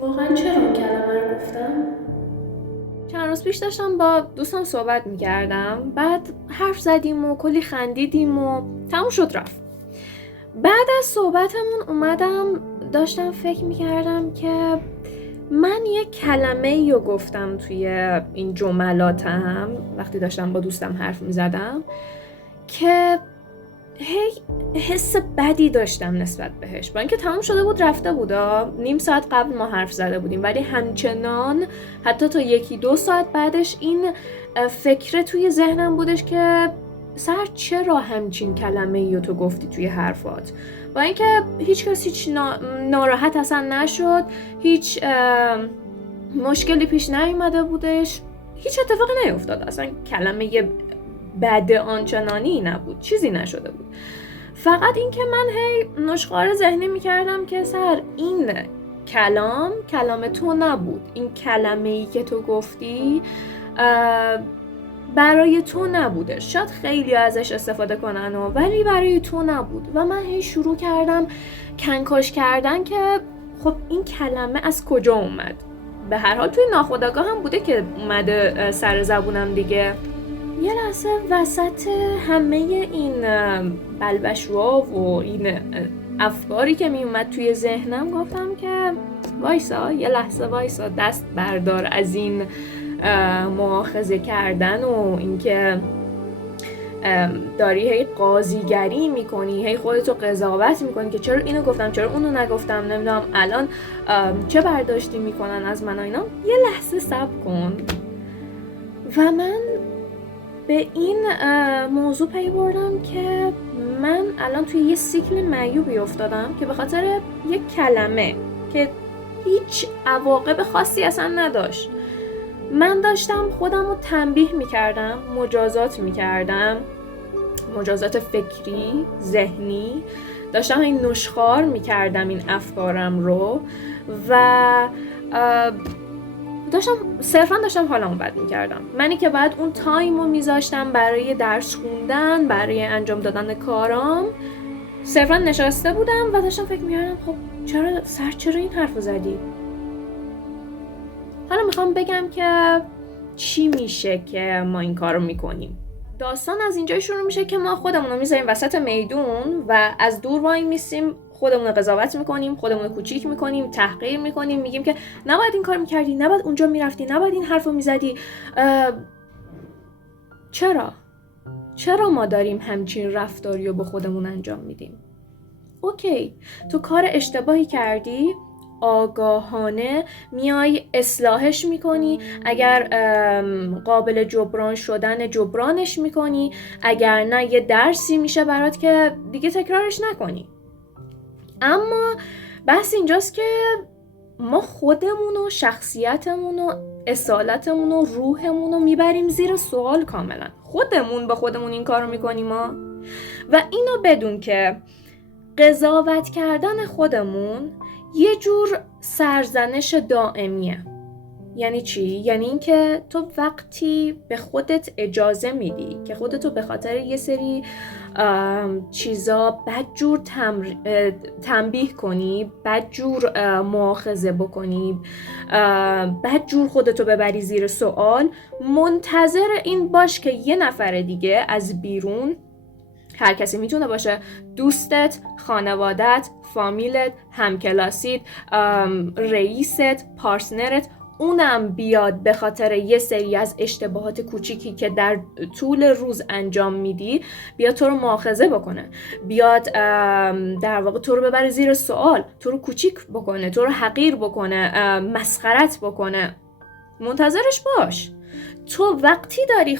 واقعا چرا اون کلمه رو گفتم؟ چند روز پیش داشتم با دوستم صحبت میکردم، بعد حرف زدیم و کلی خندیدیم و تموم شد رفت. بعد از صحبتمون اومدم داشتم فکر میکردم که من یه کلمه رو گفتم توی این جملاتم وقتی داشتم با دوستم حرف میزدم که هی حس بدی داشتم نسبت بهش، با اینکه تمام شده بود رفته بودا، نیم ساعت قبل ما حرف زده بودیم، ولی همچنان حتی تا 1-2 ساعت بعدش این فکره توی ذهنم بودش که سر چرا همچین کلمه ای رو تو گفتی توی حرفات، با اینکه هیچ کس هیچ ناراحت اصلا نشد، هیچ مشکلی پیش نیومده بودش، هیچ اتفاقی نیفتاد، اصلا کلمه بد آنچنانی نبود، چیزی نشده بود. فقط این که من هی نشخوار ذهنی میکردم که سر این کلام تو نبود، این کلمه ای که تو گفتی برای تو نبوده، شاید خیلی ازش استفاده کنن ولی برای تو نبود. و من هی شروع کردم کنکاش کردن که خب این کلمه از کجا اومد. به هر حال توی ناخودآگاه هم بوده که اومده سر زبونم دیگه. یه لحظه وسط همه این بلبشوها و این افکاری که می اومد توی ذهنم گفتم که وایسا، یه لحظه وایسا، دست بردار از این مؤاخذه کردن و اینکه داری هی قاضیگری میکنی، هی خودتو قضاوت میکنی که چرا اینو گفتم، چرا اونو نگفتم، نمیدونم الان چه برداشتی میکنن از من اینا. یه لحظه صبر کن. و من به این موضوع پی بردم که من الان توی یه سیکل معیوبی افتادم که به خاطر یک کلمه که هیچ عواقب خاصی اصلا نداشت، من داشتم خودم رو تنبیه میکردم، مجازات فکری، ذهنی، داشتم این نشخوار میکردم این افکارم رو و صرفا داشتم حالمو بد میکردم. منی که بعد اون تایم رو میذاشتم برای درس خوندن، برای انجام دادن کارام، صرفا نشسته بودم و داشتم فکر میکردم خب چرا این حرف رو زدی؟ حالا میخوام بگم که چی میشه که ما این کار رو میکنیم. داستان از اینجای شروع میشه که ما خودمون رو میذاریم وسط میدون و از دور وای میسیم، خودمون رو قضاوت میکنیم، خودمون رو کوچیک میکنیم، تحقیر میکنیم، میگیم که نباید این کار میکردی، نباید اونجا میرفتی، نباید این حرف رو میزدی. چرا ما داریم همچین رفتاری رو به خودمون انجام میدیم؟ اوکی، تو کار اشتباهی کردی، آگاهانه میای اصلاحش میکنی، اگر قابل جبران شدن جبرانش میکنی، اگر نه یه درسی میشه برات که دیگه تکرارش نکنی. اما بحث اینجاست که ما خودمون و شخصیتمون و اصالتمون و روحمون رو میبریم زیر سوال کاملا. خودمون با خودمون این کار رو میکنیم و اینو بدون که قضاوت کردن خودمون یه جور سرزنش دائمیه. یعنی چی؟ یعنی اینکه تو وقتی به خودت اجازه میدی که خودتو به خاطر یه سری چیزا بدجور تنبیه کنی، بدجور مؤاخذه بکنی، بدجور خودتو ببری زیر سوال، منتظر این باش که یه نفر دیگه از بیرون، هر کسی میتونه باشه، دوستت، خانوادت، فامیلت، همکلاسیت، رئیست، پارتنرت، اونم بیاد به خاطر یه سری از اشتباهات کوچیکی که در طول روز انجام میدی بیاد تو رو مؤاخذه بکنه، بیاد در واقع تو رو ببره زیر سوال، تو رو کوچیک بکنه، تو رو حقیر بکنه، مسخرت بکنه. منتظرش باش. تو وقتی داری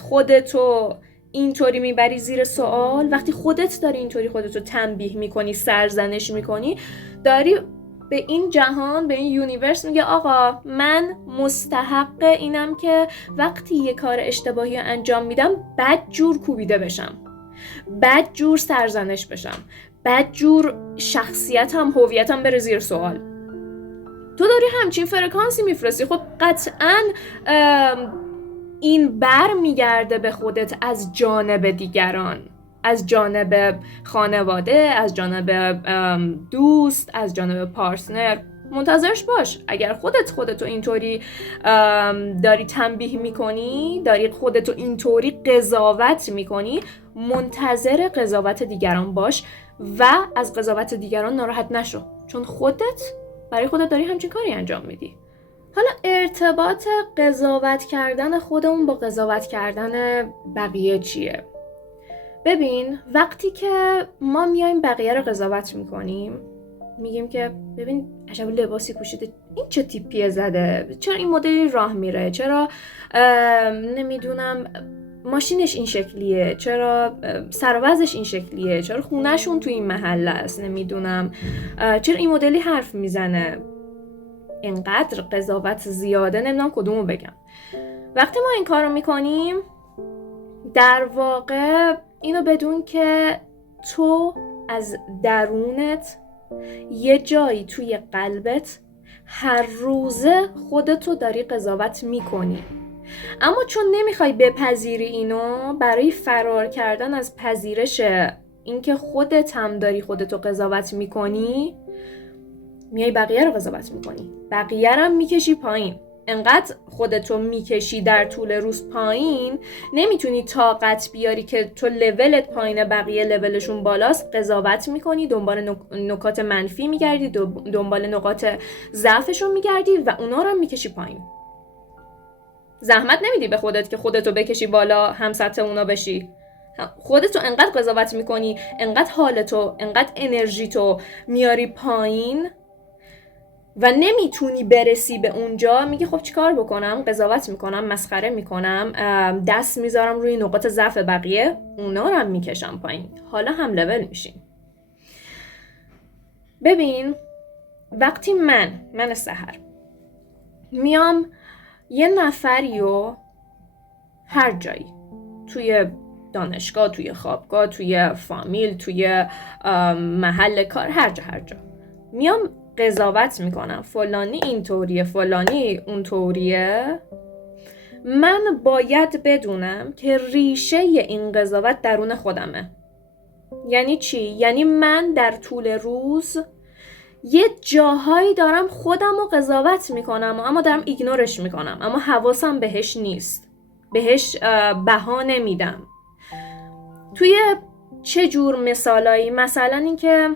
خودتو اینطوری میبری زیر سوال، وقتی خودت داری اینطوری خودتو تنبیه میکنی، سرزنش میکنی، داری به این جهان، به این یونیورس میگه آقا من مستحق اینم که وقتی یه کار اشتباهی انجام میدم بد جور کوبیده بشم، بد جور سرزنش بشم، بد جور شخصیتم، هویتم بره زیر سوال. تو داری همچین فرکانسی میفرستی، خب قطعاً این بر میگرده به خودت از جانب دیگران، از جانب خانواده، از جانب دوست، از جانب پارتنر. منتظرش باش. اگر خودتو اینطوری داری تنبیه میکنی، داری خودتو اینطوری قضاوت میکنی، منتظر قضاوت دیگران باش و از قضاوت دیگران ناراحت نشو، چون برای خودت داری همچین کاری انجام میدی. حالا ارتباط قضاوت کردن خودمون با قضاوت کردن بقیه چیه؟ ببین، وقتی که ما میایم بقیه رو قضاوت میکنیم، میگیم که ببین عجب لباسی پوشیده، این چه تیپیه زده، چرا این مدلی راه میره، چرا نمیدونم ماشینش این شکلیه، چرا سر و وضعش این شکلیه، چرا خونهشون تو این محله است، نمیدونم چرا این مدلی حرف میزنه. اینقدر قضاوت زیاده، نمیدونم کدومو بگم. وقتی ما این کارو میکنیم، در واقع اینو بدون که تو از درونت یه جایی توی قلبت هر روزه خودتو داری قضاوت میکنی، اما چون نمیخوای بپذیری اینو، برای فرار کردن از پذیرش اینکه خودت هم داری خودتو قضاوت میکنی، میای بقیه رو قضاوت میکنی، بقیه رو هم میکشی پایین. انقدر خودتو میکشی در طول روز پایین، نمیتونی طاقت بیاری که تو لولت پایینه بقیه لولشون بالاست، قضاوت میکنی، دنبال نکات منفی میگردی، دنبال نقاط ضعفشون میگردی و اونا رو هم میکشی پایین. زحمت نمیدی به خودت که خودتو بکشی بالا، هم سطح اونا بشی. خودتو انقدر قضاوت میکنی، انقدر حالتو، انقدر انرژیتو میاری پایین و نمیتونی برسی به اونجا، میگی خب چیکار بکنم؟ قضاوت میکنم، مسخره میکنم، دست میذارم روی نقاط ضعف بقیه، اونا رو هم میکشم پایین، حالا هم لول میشیم. ببین، وقتی من سحر میام یه نفریو هر جایی، توی دانشگاه، توی خوابگاه، توی فامیل، توی محل کار، هر جا میام قضاوت میکنم، فلانی اینطوریه، فلانی اونطوریه، من باید بدونم که ریشه این قضاوت درون خودمه. یعنی چی؟ یعنی من در طول روز یه جاهایی دارم خودم رو قضاوت میکنم اما دارم ایگنورش میکنم، اما حواسم بهش نیست، بهش بها نمیدم. توی چه جور مثالایی؟ مثلا این که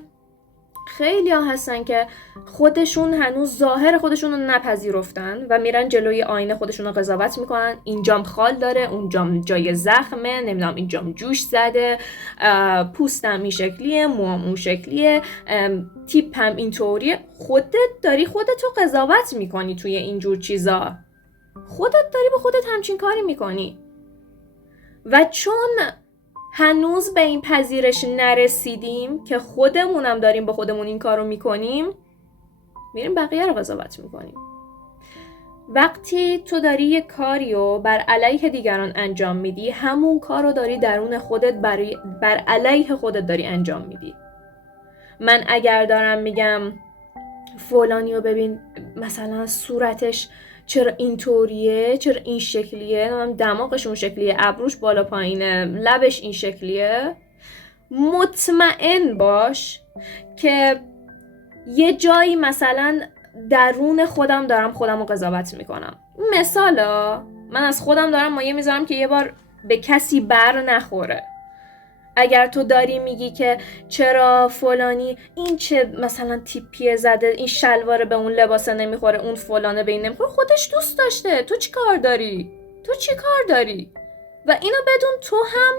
خیلی ها هستن که خودشون هنوز ظاهر خودشون رو نپذیرفتن و میرن جلوی آینه خودشون رو قضاوت میکنن، اینجام خال داره، اونجام جای زخمه، نمیدونم اینجام جوش زده، پوستم این شکلیه، موام اون شکلیه، تیپم اینطوریه. خودت داری خودتو قضاوت میکنی توی اینجور چیزا، خودت داری به خودت همچین کاری میکنی و چون هنوز به این پذیرش نرسیدیم که خودمونم داریم با خودمون این کارو میکنیم، میریم بقیه رو قضاوت میکنیم. وقتی تو داری یه کاریو بر علیه دیگران انجام میدی، همون کارو داری درون خودت بر علیه خودت داری انجام میدی. من اگر دارم میگم فلانیو ببین مثلا صورتش چرا اینطوریه، چرا این شکلیه، دماغش اون شکلیه، ابروش بالا پایینه، لبش این شکلیه، مطمئن باش که یه جایی مثلا درون خودم دارم خودم رو قضاوت میکنم. مثالا من از خودم دارم مایه میذارم که یه بار به کسی بر نخوره. اگر تو داری میگی که چرا فلانی این چه مثلا تیپیه زده، این شلوار به اون لباسه نمیخوره، اون فلانه به این نمیخوره، خودش دوست داشته، تو چی کار داری؟ و اینو بدون تو هم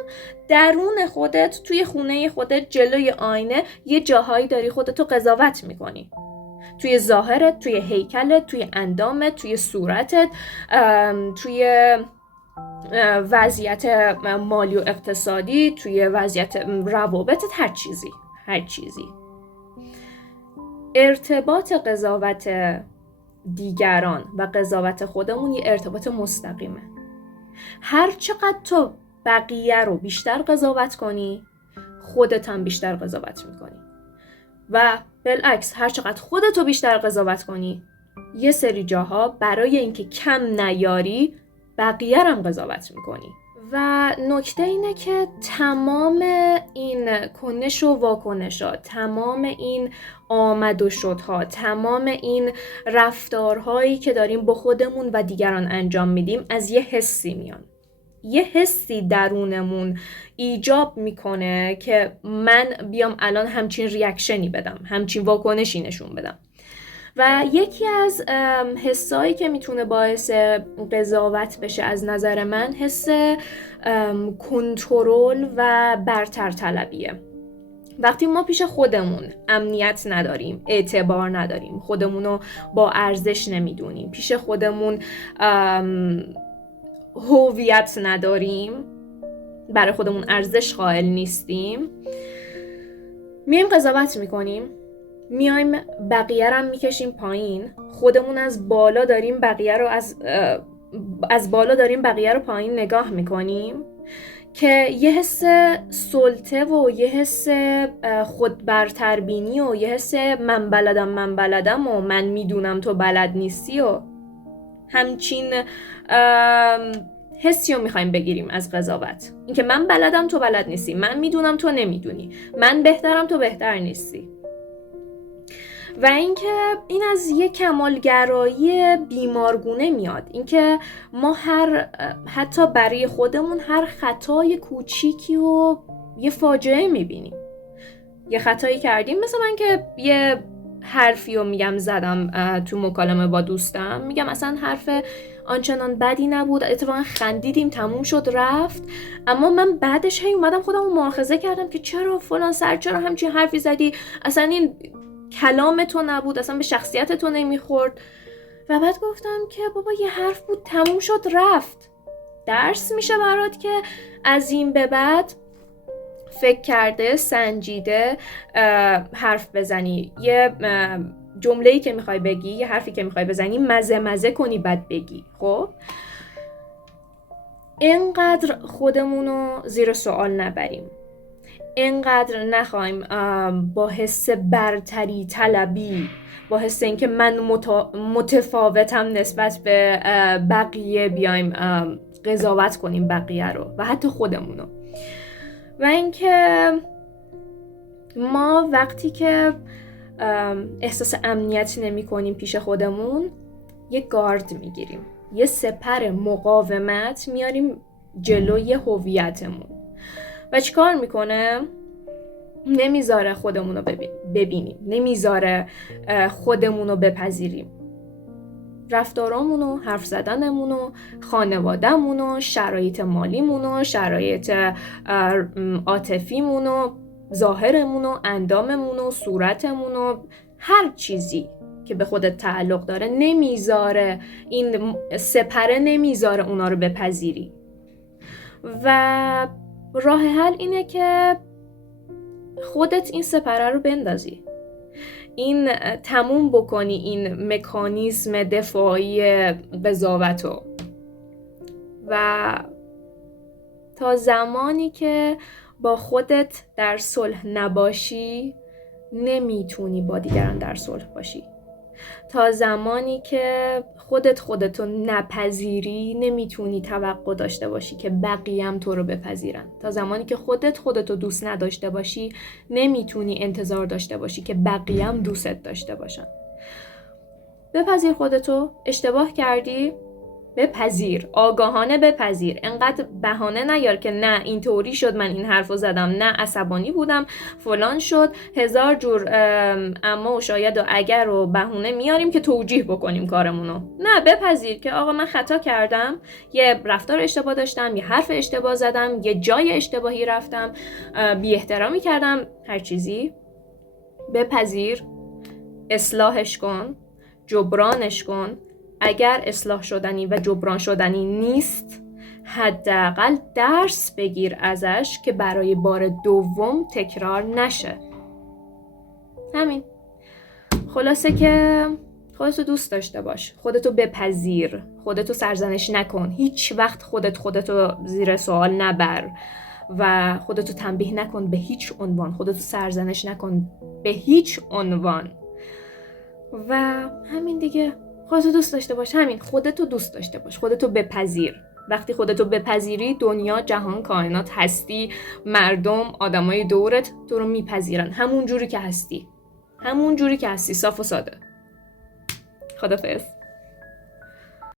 درون خودت، توی خونه خودت، جلوی آینه یه جاهایی داری خودتو قضاوت میکنی، توی ظاهرت، توی هیکلت، توی اندامت، توی صورتت، توی وضعیت مالی و اقتصادی، توی وضعیت روابطت، هر چیزی. ارتباط قضاوت دیگران و قضاوت خودمون یه ارتباط مستقیمه. هر چقدر تو بقیه رو بیشتر قضاوت کنی، خودت هم بیشتر قضاوت میکنی و بالعکس هر چقدر خودت رو بیشتر قضاوت کنی، یه سری جاها برای اینکه کم نیاری بقیه هم قضاوت میکنی و نکته اینه که تمام این کنش و واکنش‌ها، تمام این آمد و شدها، تمام این رفتارهایی که داریم با خودمون و دیگران انجام میدیم از یه حسی میان. یه حسی درونمون ایجاب میکنه که من بیام الان همچین ریاکشنی بدم، همچین واکنشی نشون بدم. و یکی از حسایی که میتونه باعث قضاوت بشه از نظر من حس کنترل و برتر طلبیه. وقتی ما پیش خودمون امنیت نداریم، اعتبار نداریم، خودمونو با ارزش نمیدونیم، پیش خودمون هویت نداریم، برای خودمون ارزش قائل نیستیم، میایم قضاوت میکنیم، میایم بقیه رو میکشیم پایین، خودمون از بالا داریم بقیه رو از بالا داریم بقیه رو پایین نگاه میکنیم که یه حس سلطه و یه حس خود برتربینی و یه حس من بلدم و من میدونم تو بلد نیستی و همچین حسی رو میخوایم بگیریم از قضاوت. اینکه من بلدم تو بلد نیستی، من میدونم تو نمیدونی، من بهترم تو بهتر نیستی. و اینکه این از یک کمالگرایی بیمارگونه میاد، اینکه ما حتی برای خودمون هر خطای کوچیکی و یه فاجعه میبینیم. یه خطایی کردیم، مثل من که یه حرفی رو میگم زدم تو مکالمه با دوستم، میگم اصلا حرف آنچنان بدی نبود، اتفاقا خندیدیم، تموم شد رفت، اما من بعدش هی اومدم خودم رو مؤاخذه کردم که چرا فلان سر، چرا همچین حرفی زدی، اصلا این کلام تو نبود، اصلا به شخصیت تو نمیخورد. و بعد گفتم که بابا یه حرف بود، تموم شد رفت. درس میشه برات که از این به بعد فکر کرده، سنجیده حرف بزنی. یه جمله‌ای که میخوای بگی، یه حرفی که میخوای بزنی، مزه کنی بعد بگی. خب اینقدر خودمونو زیر سوال نبریم، اینقدر نخوایم با حس برتری طلبی، با حس اینکه من متفاوتم نسبت به بقیه بیایم قضاوت کنیم بقیه رو و حتی خودمونو. و اینکه ما وقتی که احساس امنیت نمی کنیم پیش خودمون، یه گارد میگیریم، یه سپر مقاومت میاریم جلوی هویتمون. و چیکار میکنه؟ نمیذاره خودمونو ببینیم، نمیذاره خودمونو بپذیریم. رفتارامونو، حرف زدنمونو، خانوادهمونو، شرایط مالیمونو، شرایط عاطفیمونو، ظاهرمونو، انداممونو، صورتمونو، هر چیزی که به خودت تعلق داره نمیذاره، این سپره نمیذاره اونا رو بپذیری. و راه حل اینه که خودت این سپره رو بندازی، این تموم بکنی این مکانیزم دفاعی قضاوتو. و تا زمانی که با خودت در صلح نباشی، نمیتونی با دیگران در صلح باشی. تا زمانی که خودتو نپذیری، نمیتونی توقع داشته باشی که بقیه هم تو رو بپذیرن. تا زمانی که خودتو دوست نداشته باشی، نمیتونی انتظار داشته باشی که بقیه هم دوستت داشته باشن. بپذیر خودتو. اشتباه کردی؟ بپذیر، آگاهانه بپذیر. انقدر بهانه نیار که نه اینطوری شد، من این حرفو زدم، نه عصبانی بودم، فلان شد. هزار جور اما و شاید و اگر و بهونه میاریم که توجیه بکنیم کارمونو. نه، بپذیر که آقا من خطا کردم، یه رفتار اشتباه داشتم، یه حرف اشتباه زدم، یه جای اشتباهی رفتم، بی احترامی کردم، هر چیزی. بپذیر، اصلاحش کن، جبرانش کن. اگر اصلاح شدنی و جبران شدنی نیست، حداقل درس بگیر ازش که برای بار دوم تکرار نشه. همین. خلاصه که خودتو دوست داشته باش، خودتو بپذیر، خودتو سرزنش نکن، هیچ وقت خودتو زیر سوال نبر و خودتو تنبیه نکن به هیچ عنوان، خودتو سرزنش نکن به هیچ عنوان. و همین دیگه. خودتو دوست داشته باش، همین. خودتو دوست داشته باش، خودتو بپذیر. وقتی خودتو بپذیری، دنیا، جهان، کائنات، هستی، مردم، آدمای دورت تو رو میپذیرن همون جوری که هستی. همون جوری که هستی، صاف و ساده. خدافظ.